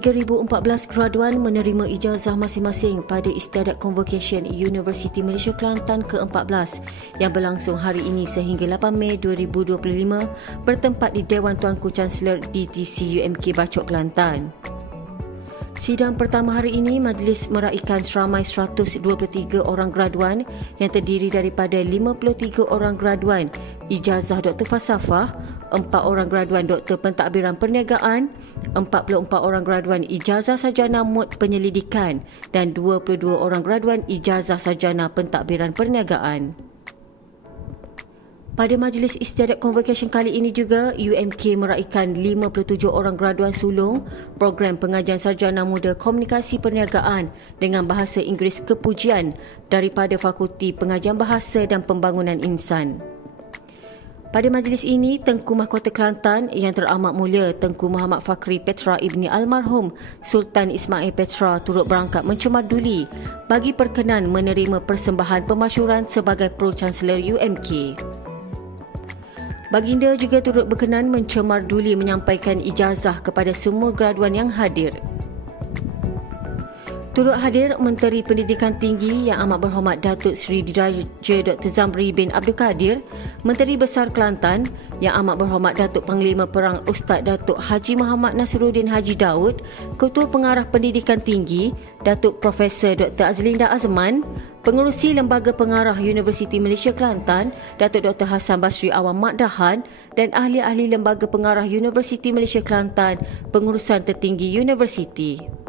3,014 graduan menerima ijazah masing-masing pada Istiadat Convocation Universiti Malaysia Kelantan ke-14 yang berlangsung hari ini sehingga 8 Mei 2025 bertempat di Dewan Tuanku Chancellor DTC UMK Bachok Kelantan. Sidang pertama hari ini, majlis meraikan seramai 123 orang graduan yang terdiri daripada 53 orang graduan ijazah Dr. Falsafah, 4 orang graduan Dr. Pentadbiran Perniagaan, 44 orang graduan ijazah sarjana Mod Penyelidikan dan 22 orang graduan ijazah sarjana Pentadbiran Perniagaan. Pada majlis Istiadat Convocation kali ini juga, UMK meraikan 57 orang graduan sulung program pengajian sarjana muda Komunikasi Perniagaan dengan Bahasa Inggeris Kepujian daripada Fakulti Pengajian Bahasa dan Pembangunan Insan. Pada majlis ini, Tengku Mahkota Kelantan yang teramat mulia Tengku Muhammad Fakri Petra Ibni Almarhum Sultan Ismail Petra turut berangkat mencemarduli bagi perkenan menerima persembahan pemasyuran sebagai Pro-Chancellor UMK. Baginda juga turut berkenan mencemarduli menyampaikan ijazah kepada semua graduan yang hadir. Turut hadir Menteri Pendidikan Tinggi Yang Amat Berhormat Datuk Seri Diraja Dr. Zamri bin Abdul Kadir, Menteri Besar Kelantan Yang Amat Berhormat Datuk Panglima Perang Ustaz Datuk Haji Muhammad Nasruddin Haji Daud, Ketua Pengarah Pendidikan Tinggi Datuk Profesor Dr. Azlinda Azman, Pengerusi Lembaga Pengarah Universiti Malaysia Kelantan Datuk Dr. Hassan Basri Awam Makdahan dan ahli-ahli Lembaga Pengarah Universiti Malaysia Kelantan, Pengurusan Tertinggi Universiti.